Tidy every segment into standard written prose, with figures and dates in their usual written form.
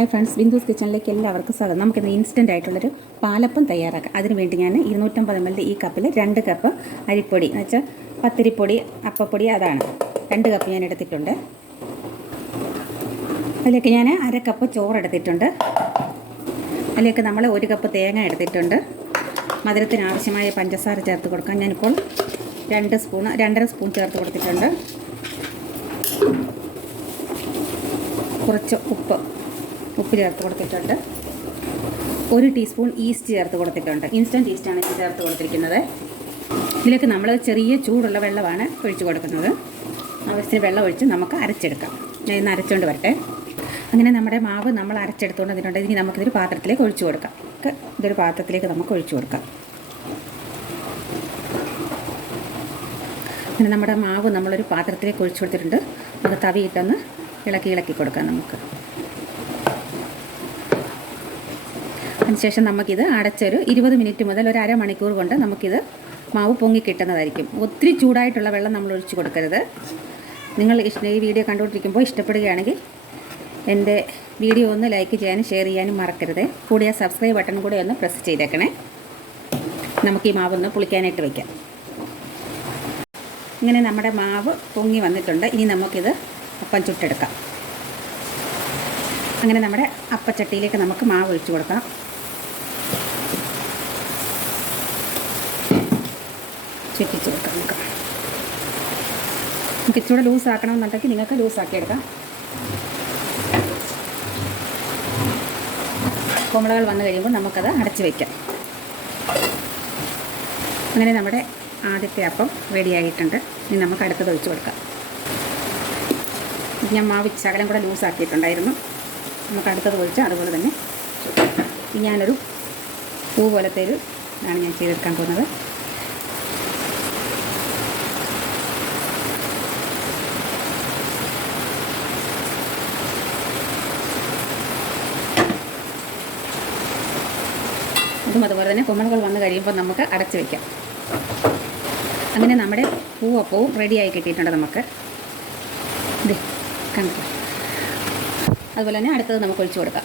Hi friends, ബിന്ദുസ് കിച്ചണിലേക്ക് എല്ലാവർക്കും സ്വാഗതം. നമുക്കിന്ന് ഇൻസ്റ്റൻ്റ് ആയിട്ടുള്ളൊരു പാലപ്പം തയ്യാറാക്കാം. അതിനുവേണ്ടി ഞാൻ 250 ml ഈ കപ്പിൽ 2 കപ്പ് അരിപ്പൊടി എന്ന് വെച്ചാൽ പത്തിരിപ്പൊടി, അപ്പപ്പൊടി, അതാണ് 2 കപ്പ് ഞാൻ എടുത്തിട്ടുണ്ട്. അതിലേക്ക് ഞാൻ 1/2 കപ്പ് ചോറ് എടുത്തിട്ടുണ്ട്. അതിലേക്ക് നമ്മൾ 1 കപ്പ് തേങ്ങ എടുത്തിട്ടുണ്ട്. മധുരത്തിന് ആവശ്യമായ പഞ്ചസാര ചേർത്ത് കൊടുക്കാം. ഞാനിപ്പോൾ 2 സ്പൂൺ ചേർത്ത് കൊടുത്തിട്ടുണ്ട്. കുറച്ച് ഉപ്പ് ചേർത്ത് കൊടുത്തിട്ടുണ്ട്. 1 ടീസ്പൂൺ ഈസ്റ്റ് ചേർത്ത് കൊടുത്തിട്ടുണ്ട്. ഇൻസ്റ്റൻറ്റ് ഈസ്റ്റാണ് ഇത് ചേർത്ത് കൊടുത്തിരിക്കുന്നത്. ഇതിലേക്ക് നമ്മൾ ചെറിയ ചൂടുള്ള വെള്ളമാണ് ഒഴിച്ച് കൊടുക്കുന്നത്. ആവശ്യത്തിന് വെള്ളം ഒഴിച്ച് നമുക്ക് അരച്ചെടുക്കാം. ഞാൻ ഇന്ന് അരച്ചുകൊണ്ട് വരട്ടെ. അങ്ങനെ നമ്മുടെ മാവ് നമ്മൾ അരച്ചെടുത്തുകൊണ്ട് അതിനുണ്ട്. ഇനി നമുക്കിതൊരു പാത്രത്തിലേക്ക് ഒഴിച്ച് കൊടുക്കാം. ഇതൊരു പാത്രത്തിലേക്ക് നമുക്ക് ഒഴിച്ച് കൊടുക്കാം. അങ്ങനെ നമ്മുടെ മാവ് നമ്മളൊരു പാത്രത്തിലേക്ക് ഒഴിച്ച് കൊടുത്തിട്ടുണ്ട്. അത് തവിയിട്ടൊന്ന് ഇളക്കി കൊടുക്കാം നമുക്ക്. അതിനുശേഷം നമുക്കിത് അടച്ചൊരു 20 മിനിറ്റ് മുതൽ ഒരു അരമണിക്കൂർ കൊണ്ട് നമുക്കിത് മാവ് പൊങ്ങി കിട്ടുന്നതായിരിക്കും. ഒത്തിരി ചൂടായിട്ടുള്ള വെള്ളം നമ്മൾ ഒഴിച്ച് കൊടുക്കരുത്. നിങ്ങൾ ഈ വീഡിയോ കണ്ടുകൊണ്ടിരിക്കുമ്പോൾ ഇഷ്ടപ്പെടുകയാണെങ്കിൽ എൻ്റെ വീഡിയോ ഒന്ന് ലൈക്ക് ചെയ്യാനും ഷെയർ ചെയ്യാനും മറക്കരുത്. കൂടിയ സബ്സ്ക്രൈബ് ബട്ടൺ കൂടെ ഒന്ന് പ്രസ് ചെയ്തേക്കണേ. നമുക്ക് ഈ മാവ് ഒന്ന് പുളിക്കാനായിട്ട് വയ്ക്കാം. ഇങ്ങനെ നമ്മുടെ മാവ് പൊങ്ങി വന്നിട്ടുണ്ട്. ഇനി നമുക്കിത് അപ്പം ചുട്ടെടുക്കാം. അങ്ങനെ നമ്മുടെ അപ്പച്ചട്ടിയിലേക്ക് നമുക്ക് മാവ് ഒഴിച്ച് കൊടുക്കാം. ചുറ്റിച്ച് കൊടുക്കാം. നമുക്ക് ഇച്ചിരി ലൂസാക്കണമെന്നുണ്ടെങ്കിൽ നിങ്ങൾക്ക് ലൂസാക്കിയെടുക്കാം. കുമ്പളകൾ വന്നു കഴിയുമ്പോൾ നമുക്കത് അടച്ച് വയ്ക്കാം. അങ്ങനെ നമ്മുടെ ആദ്യത്തെ അപ്പം റെഡിയായിട്ടുണ്ട്. ഇനി നമുക്ക് അടുത്തത് ഒഴിച്ച് കൊടുക്കാം. ഞാൻ മാവ് ശകലം കൂടെ ലൂസാക്കിയിട്ടുണ്ടായിരുന്നു. നമുക്ക് അടുത്തത് ഒഴിച്ച് അതുപോലെ തന്നെ ഞാനൊരു പൂ പോലത്തെ ഒരു ഇതാണ് ഞാൻ ചെയ്തെടുക്കാൻ പോകുന്നത്. അതും അതുപോലെ തന്നെ കുമ്മളകൾ വന്ന് കഴിയുമ്പോൾ നമുക്ക് അടച്ച് വയ്ക്കാം. അങ്ങനെ നമ്മുടെ പൂവപ്പവും റെഡിയായി കിട്ടിയിട്ടുണ്ട്. നമുക്ക് ഇത് കണ്ടു. അതുപോലെ തന്നെ അടുത്തത് നമുക്ക് ഒഴിച്ചു കൊടുക്കാം.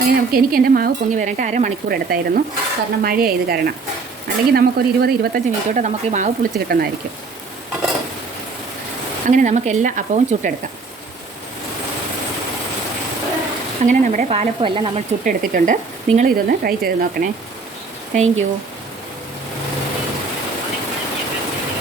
അങ്ങനെ എനിക്ക് എൻ്റെ മാവ് പൊങ്ങി വരേണ്ട അരമണിക്കൂർ എടുത്തായിരുന്നു. കാരണം മഴയായത് കാരണം. അല്ലെങ്കിൽ നമുക്കൊരു 20-25 മിനിറ്റ് തൊട്ട് നമുക്ക് ഈ മാവ് പുളിച്ച് കിട്ടുന്നതായിരിക്കും. അങ്ങനെ നമുക്ക് എല്ലാ അപ്പവും ചുട്ടെടുക്കാം. അങ്ങനെ നമ്മുടെ പാലപ്പം എല്ലാം നമ്മൾ ചുട്ടെടുത്തിട്ടുണ്ട്. നിങ്ങൾ ഇതൊന്ന് ട്രൈ ചെയ്ത് നോക്കണേ. Thank you.